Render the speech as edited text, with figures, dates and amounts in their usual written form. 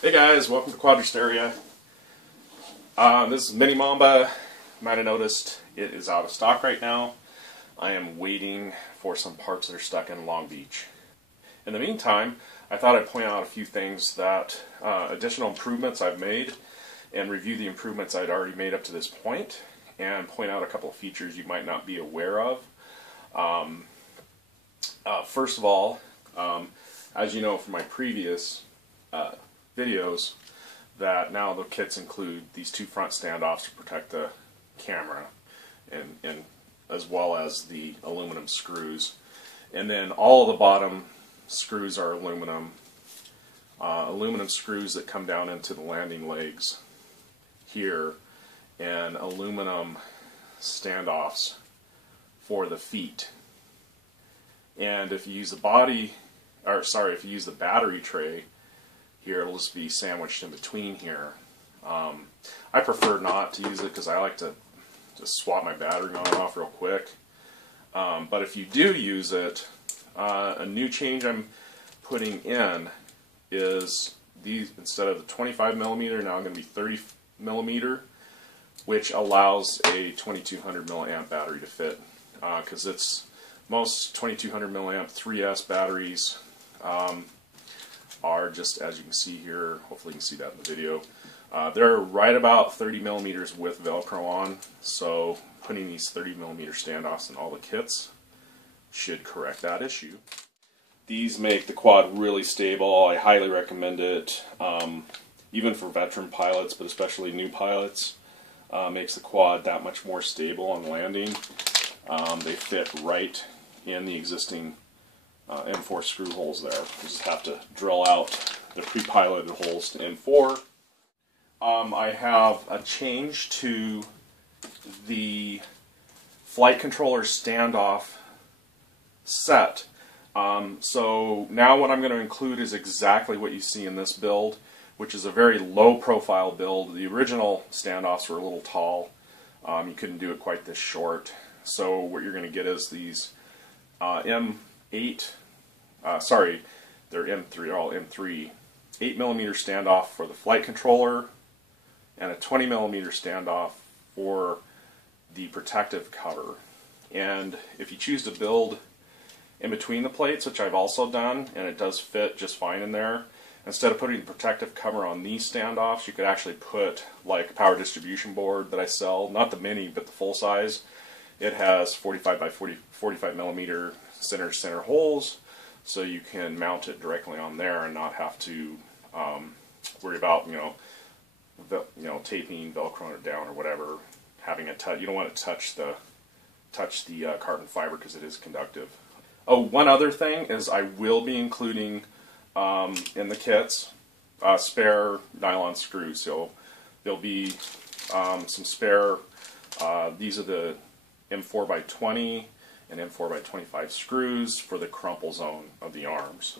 Hey guys, welcome to Quadristeria. This is Mini Mamba. You might have noticed it is out of stock right now. I am waiting for some parts that are stuck in Long Beach. In the meantime, I thought I'd point out a few things that additional improvements I've made and review the improvements I'd already made up to this point and point out a couple of features you might not be aware of. First of all, as you know from my previous videos, that now the kits include these two front standoffs to protect the camera and as well as the aluminum screws, and then all the bottom screws are aluminum screws that come down into the landing legs here, and aluminum standoffs for the feet. And if you use the if you use the battery tray here, it'll just be sandwiched in between here. I prefer not to use it because I like to just swap my battery on and off real quick. But if you do use it, a new change I'm putting in is these, instead of the 25mm, now I'm going to be 30mm, which allows a 2200 milliamp battery to fit, because it's most 2200 milliamp 3S batteries are just, as you can see here, hopefully you can see that in the video, they're right about 30mm with Velcro on, so putting these 30mm standoffs in all the kits should correct that issue. These make the quad really stable. I highly recommend it, even for veteran pilots, but especially new pilots. Makes the quad that much more stable on landing. They fit right in the existing M4 screw holes there. You just have to drill out the pre-piloted holes to M4. I have a change to the flight controller standoff set. So now what I'm going to include is exactly what you see in this build, which is a very low profile build. The original standoffs were a little tall. You couldn't do it quite this short. So what you're going to get is these M8, they're M3, they're all M3, 8mm standoff for the flight controller, and a 20mm standoff for the protective cover. And if you choose to build in between the plates, which I've also done, and it does fit just fine in there, instead of putting the protective cover on these standoffs, you could actually put like a power distribution board that I sell, not the mini but the full size. It has 45 by 45mm center holes, so you can mount it directly on there and not have to worry about taping, velcroing it down or whatever. Having it you don't want to touch the carbon fiber because it is conductive. Oh, one other thing is I will be including in the kits spare nylon screws. So there'll be some spare. These are the M4 by 20 and M4 by 25 screws for the crumple zone of the arms.